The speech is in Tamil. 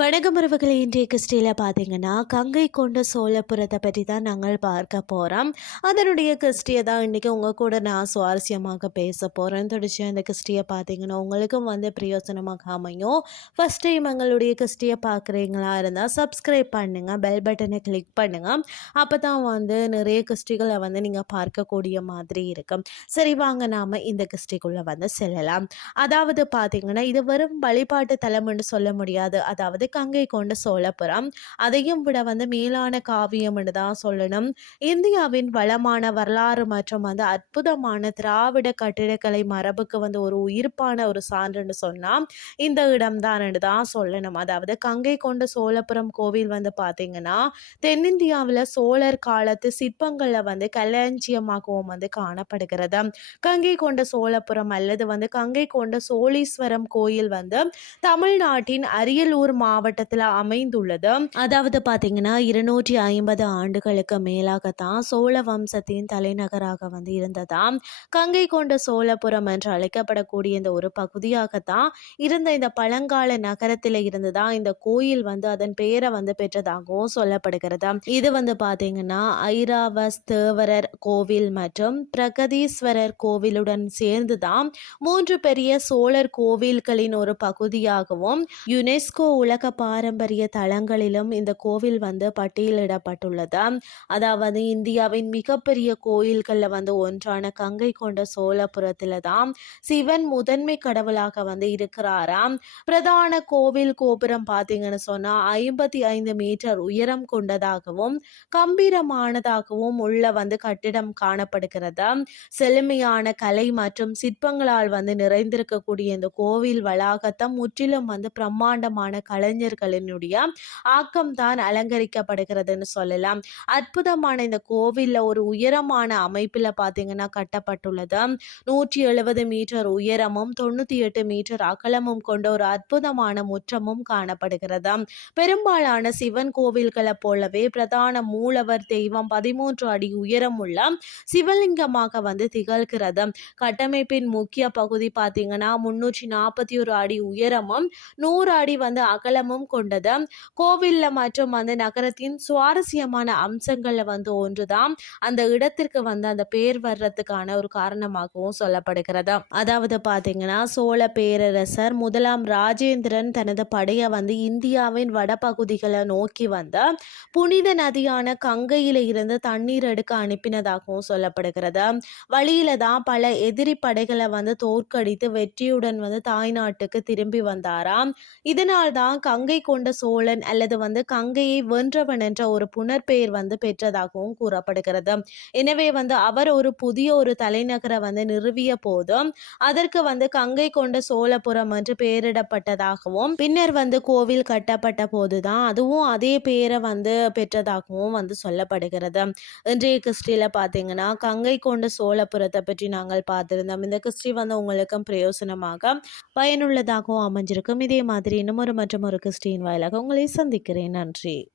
வணக்கம் உறவுகளை இன்றைய கிறிஸ்டியில் பார்த்தீங்கன்னா கங்கை கொண்ட சோழபுரத்தை பற்றி தான் நாங்கள் பார்க்க போகிறோம் அதனுடைய கிறிஸ்டியை தான் இன்றைக்கி உங்கள் கூட நான் சுவாரஸ்யமாக பேச போகிறேன் தொடர்ச்சி அந்த கிறிஸ்டியை பார்த்தீங்கன்னா உங்களுக்கும் வந்து பிரயோசனமாக அமையும். ஃபஸ்ட் டைம் எங்களுடைய கிறிஸ்டியை பார்க்குறீங்களா இருந்தால் சப்ஸ்கிரைப் பண்ணுங்கள் பெல் பட்டனை கிளிக் பண்ணுங்கள் அப்போ தான் வந்து நிறைய கிறிஸ்டிகளை வந்து நீங்கள் பார்க்கக்கூடிய மாதிரி இருக்கும். சரி வாங்க நாம் இந்த கிறிஸ்டிக்குள்ளே வந்து செல்லலாம். அதாவது பார்த்தீங்கன்னா இது வெறும் வழிபாட்டு தலைமுன்னு சொல்ல முடியாது. அதாவது கங்கை கொண்ட சோழபுரம். அதையும் விட வந்து மேலான காவியம் தான் சொல்லணும். இந்தியாவின் வளமான வரலாறு மற்றும் வந்து அற்புதமான திராவிட கட்டிடக்கலை மரபுக்கு வந்து ஒரு உயிர்ப்பான ஒரு சான்றுன்னு சொன்னால் இந்த இடம் தான் சொல்லணும். அதாவது கங்கை கொண்ட சோழபுரம் கோவில் வந்து பார்த்தீங்கன்னா தென்னிந்தியாவில் சோழர் காலத்து சிற்பங்களில் வந்து கல்யாஞ்சியமாகவும் வந்து காணப்படுகிறது. கங்கை கொண்ட சோழபுரம் அல்லது வந்து கங்கை கொண்ட சோழீஸ்வரம் கோயில் வந்து தமிழ்நாட்டின் அரியலூர் மாவட்டத்தில் அமைந்துள்ளது. அதாவது பார்த்தீங்கன்னா இருநூற்றி ஐம்பது ஆண்டுகளுக்கு மேலாகத்தான் சோழ வம்சத்தின் தலைநகராக வந்து இருந்ததாம். கங்கை கொண்ட சோழபுரம் என்று அழைக்கப்படக்கூடிய இந்த ஒரு பகுதியாகத்தான் இருந்த இந்த பழங்கால நகரத்தில் இருந்துதான் இந்த கோயில் வந்து அதன் பெயரை வந்து பெற்றதாகவும் சொல்லப்படுகிறது. இது வந்து பார்த்தீங்கன்னா ஐராவஸ் தேவரர் கோவில் மற்றும் பிரகதீஸ்வரர் கோவிலுடன் சேர்ந்துதான் மூன்று பெரிய சோழர் கோவில்களின் ஒரு பகுதியாகவும் யுனெஸ்கோ உலக பாரம்பரிய தலங்களிலும் இந்த கோவில் வந்து பட்டியலிடப்பட்டுள்ளது. அதாவது இந்தியாவின் மிகப்பெரிய கோயில்களில் வந்து ஒன்றான கங்கை கொண்ட சோழபுரத்தில் தான் சிவன் முதன்மை கடவுளாக வந்து இருக்கிறாராம் பிரதான கோவில் கோபுரம் பார்த்தீங்கன்னு சொன்னால் ஐம்பத்தி ஐந்து மீட்டர் உயரம் கொண்டதாகவும் கம்பீரமானதாகவும் உள்ள வந்து கட்டிடம் காணப்படுகிறது. செழுமையான கலை மற்றும் சிற்பங்களால் வந்து நிறைந்திருக்கக்கூடிய இந்த கோவில் வளாகத்தை முற்றிலும் வந்து பிரம்மாண்டமான கலைஞர்களினுடைய ஆக்கம்தான் அலங்கரிக்கப்படுகிறதுன்னு சொல்லலாம். அற்புதமான இந்த கோவிலில் ஒரு உயரமான அமைப்பில் பார்த்தீங்கன்னா கட்டப்பட்டுள்ளது. நூற்றி எழுபது மீட்டர் உயரமும் தொண்ணூற்றி எட்டு மீட்டர் அகலமும் கொண்ட ஒரு அற்புதமான முற்றமும் காணப்படுகிறது. பெரும்பாலான சிவன் கோவில்களை போலவே பிரதான மூலவர் தெய்வம் பதிமூன்று அடி உயரமுள்ள சிவலிங்கமாக வந்து திகழ்கிறது. கட்டமைப்பின் முக்கிய பகுதி பார்த்தீங்கன்னா முன்னூற்றி நாற்பத்தி ஒரு அடி உயரமும் நூறு அடி வந்து அகலமும் கொண்டது. கோவிலில் மற்றும் அந்த நகரத்தின் சுவாரஸ்யமான அம்சங்களில் வந்து ஒன்றுதான். அந்த இடத்திற்கு வந்து அந்த பேர் வர்றதுக்கான ஒரு காரணமாகவும் சொல்லப்படுகிறது. அதாவது பார்த்தீங்கன்னா சோழ பேரரசர் முதலாம் ராஜேந்திரன் தனது படையை வந்து இந்தியாவின் வடபகுதிகளை நோக்கி வந்த புனித நதியான கங்கையில இருந்து தண்ணீர் எடுக்க அனுப்பினதாகவும் சொல்லப்படுகிறது. வழியில தான் பல எதிரி படைகளை வந்து தோற்கடித்து வெற்றியுடன் வந்து தாய்நாட்டுக்கு திரும்பி வந்தாராம். இதனால் தான் கங்கை கொண்ட சோழன் அல்லது வந்து கங்கையை வென்றவன் என்ற ஒரு புனர்பெயர் வந்து பெற்றதாகவும் கூறப்படுகிறது. எனவே வந்து அவர் ஒரு புதிய ஒரு தலைநகரை வந்து நிறுவிய போதும் அதற்கு வந்து கங்கை கொண்ட சோழபுரம் என்று பெயரிடப்பட்டதாகவும் பின்னர் வந்து கோவில் கட்டப்பட்ட போதுதான் அதுவும் அதே பெயரை வந்து பெற்றதாகவும் வந்து சொல்லப்படுகிறது. இன்றைய கிறிஸ்டியில் பார்த்தீங்கன்னா கங்கை கொண்ட சோழபுரத்தை பற்றி நாங்கள் பார்த்திருந்தோம். இந்த கிறிஸ்டி வந்து உங்களுக்கும் பிரயோசனமாக பயனுள்ளதாகவும் அமைஞ்சிருக்கும். இதே மாதிரி இன்னும் ஒரு மற்றும் ஒரு கிறிஸ்டியின் வாயிலாக உங்களை சந்திக்கிறேன். நன்றி.